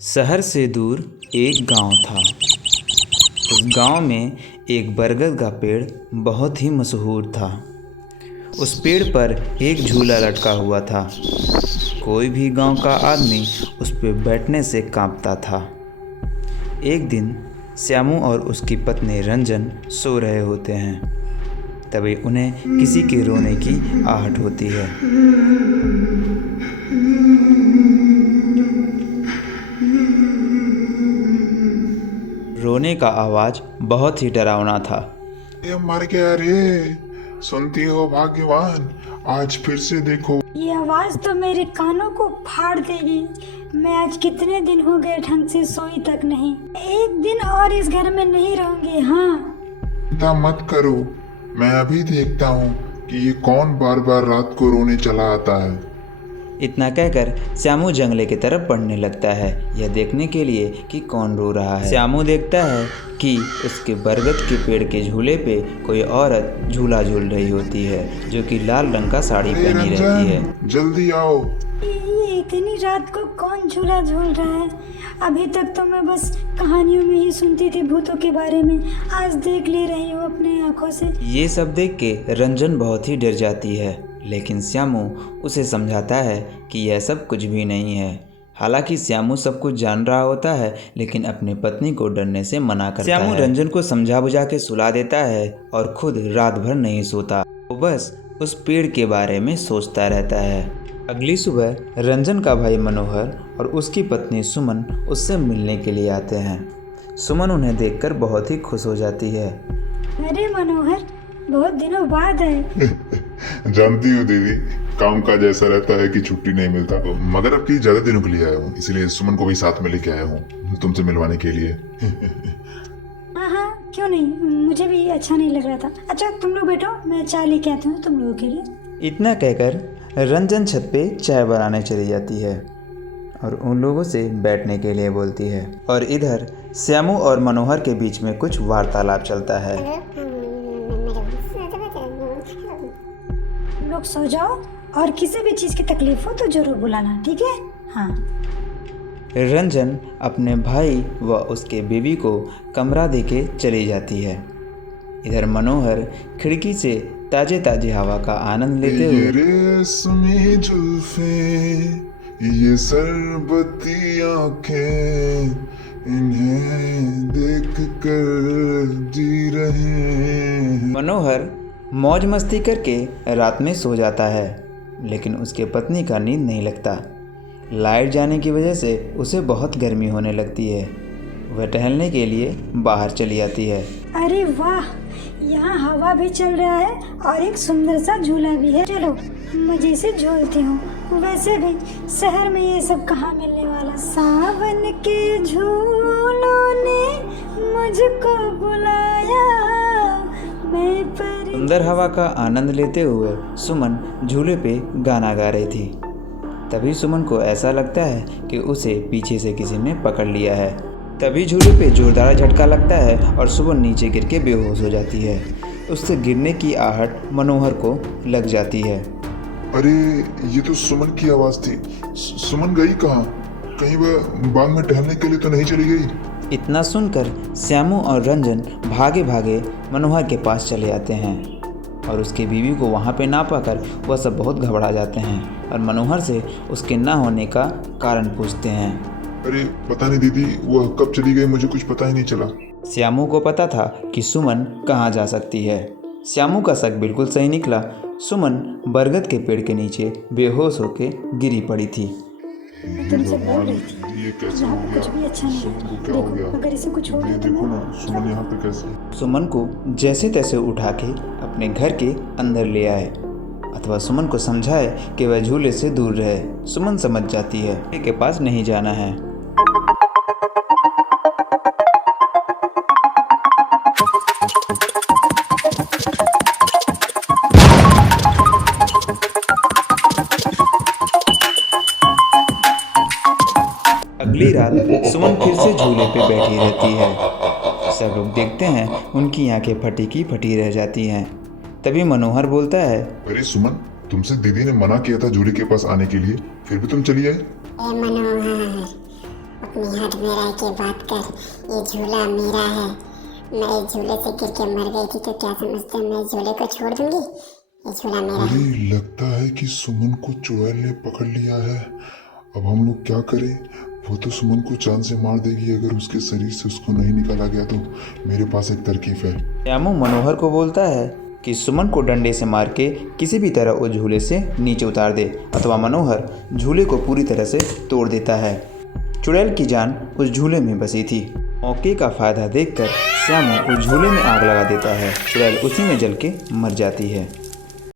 शहर से दूर एक गांव था। उस गांव में एक बरगद का पेड़ बहुत ही मशहूर था। उस पेड़ पर एक झूला लटका हुआ था। कोई भी गांव का आदमी उस पर बैठने से कांपता था। एक दिन श्यामू और उसकी पत्नी रंजन सो रहे होते हैं। तभी उन्हें किसी के रोने की आहट होती है। रोने का आवाज बहुत ही डरावना था। ये मर गया रे, सुनती हो भाग्यवान, आज फिर से देखो। ये आवाज तो मेरे कानों को फाड़ देगी। मैं आज कितने दिन हो गए ढंग से सोई तक नहीं। एक दिन और इस घर में नहीं रहूंगी। हाँ, चिंता मत करो, मैं अभी देखता हूँ कि ये कौन बार बार रात को रोने चला आता है। इतना कहकर श्यामू जंगले की तरफ बढ़ने लगता है, यह देखने के लिए कि कौन रो रहा है। श्यामू देखता है कि उसके बरगद के पेड़ के झूले पे कोई औरत झूला झूल रही होती है, जो कि लाल रंग का साड़ी अरे पहनी रहती है। रंजन, जल्दी आओ। ये इतनी रात को कौन झूला झूल रहा है? अभी तक तो मैं बस कहानियों में ही सुनती थी भूतों के बारे में। आज देख ले रही हूँ अपने आंखों से। ये सब देख के रंजन बहुत ही डर जाती है, लेकिन श्यामू उसे समझाता है कि यह सब कुछ भी नहीं है। हालांकि श्यामू सब कुछ जान रहा होता है, लेकिन अपनी पत्नी को डरने से मना करता है। श्यामू रंजन को समझा बुझा के सुला देता है और खुद रात भर नहीं सोता। वो बस उस पेड़ के बारे में सोचता रहता है। अगली सुबह रंजन का भाई मनोहर और उसकी पत्नी सुमन उससे मिलने के लिए आते हैं। सुमन उन्हें देखकर बहुत ही खुश हो जाती है। अरे मनोहर, बहुत दिनों बाद है। जानती हूँ दीदी, काम काज ऐसा रहता है कि छुट्टी नहीं मिलता, तो मगर अब की ज्यादा दिनों के लिए आया हूँ, इसलिए सुमन को भी साथ में लेके आया हूँ तुमसे मिलवाने के लिए। हाँ, क्यों नहीं, मुझे भी अच्छा नहीं लग रहा था। अच्छा तुम लोग बैठो, मैं चाय लेके आती हूँ तुम लोगों के लिए। इतना कहकर रंजन छत पे चाय बनाने चली जाती है और उन लोगों से बैठने के लिए बोलती है। और इधर श्यामू और मनोहर के बीच में कुछ वार्तालाप चलता है। लोग सो जाओ और किसी भी चीज़ की तकलीफ हो तो जरूर बुलाना, ठीक है? हाँ। रंजन अपने भाई व उसके बीवी को कमरा देके चली जाती है। इधर मनोहर खिड़की से ताजे ताजे हवा का आनंद लेते ये हुए रेशमी जुल्फे, ये सरबती आंखें, इन्हें देख कर जी रहे हैं। मनोहर मौज मस्ती करके रात में सो जाता है, लेकिन उसके पत्नी का नींद नहीं लगता। लाइट जाने की वजह से उसे बहुत गर्मी होने लगती है। वह टहलने के लिए बाहर चली आती है। अरे वाह, यहाँ हवा भी चल रहा है और एक सुंदर सा झूला भी है। चलो मजे से झूलती हूँ। वैसे भी शहर में ये सब कहाँ मिलने वाला। सावन के झूलों ने मुझको बुलाया, मैं परी। सुंदर हवा का आनंद लेते हुए सुमन झूले पे गाना गा रही थी। तभी सुमन को ऐसा लगता है कि उसे पीछे से किसी ने पकड़ लिया है। तभी झूले पे जोरदार झटका लगता है और सुमन नीचे गिर के बेहोश हो जाती है। उससे गिरने की आहट मनोहर को लग जाती है। अरे ये तो सुमन की आवाज थी। सुमन गई कहाँ? कहीं वह बाग में टहलने के लिए तो नहीं चली गई? इतना सुनकर श्यामू और रंजन भागे भागे मनोहर के पास चले आते हैं और उसकी बीवी को वहाँ पे ना पाकर वह सब बहुत घबरा जाते हैं और मनोहर से उसके ना होने का कारण पूछते हैं। अरे पता नहीं दीदी, वह कब चली गई मुझे कुछ पता ही नहीं चला। श्यामू को पता था कि सुमन कहाँ जा सकती है। श्यामू का शक बिल्कुल सही निकला। सुमन बरगद के पेड़ के नीचे बेहोश होकर गिरी पड़ी थी। तुमसे बोल रही थी, ये कैसे हो यहाँ गया? कुछ भी अच्छा नहीं है। सबको क्या हो देखो, गया? अगर इसे कुछ हो ये गया तो देखो मैं- ना, सुमन यहाँ पे कैसे? सुमन को जैसे तैसे उठा के अपने घर के अंदर ले आए अथवा सुमन को समझाए कि वह झूले से दूर रहे। सुमन समझ जाती है कि के पास नहीं जाना है। अगली रात सुमन फिर से झूले पे बैठी रहती है। सब लोग देखते हैं, उनकी आंखें फटी की फटी रह जाती हैं। तभी मनोहर बोलता है, अरे सुमन, तुमसे दीदी ने मना किया था झूले के पास आने के लिए, फिर भी तुम चली आई। ए मनोहर, अपनी हद में रह के बात कर, ये झूला मेरा है। मैं इस झूले से गिर के मर गई थी तो क्या समझते मैं इस झूले को छोड़ दूंगी? ये झूला मेरा है। अरे लगता है कि सुमन को चुड़ैल ने पकड़ लिया है। अब हम लोग क्या करें? वो तो सुमन को जान से मार देगी अगर उसके शरीर से उसको नहीं निकाला गया तो। मेरे पास एक तरकीब है। श्यामू मनोहर को बोलता है कि सुमन को डंडे से मार के किसी भी तरह उस झूले से नीचे उतार दे, अथवा मनोहर झूले को पूरी तरह से तोड़ देता है। चुड़ैल की जान उस झूले में बसी थी। मौके का फायदा देखकर श्यामू उस झूले में आग लगा देता है। चुड़ैल उसी में जल के मर जाती है।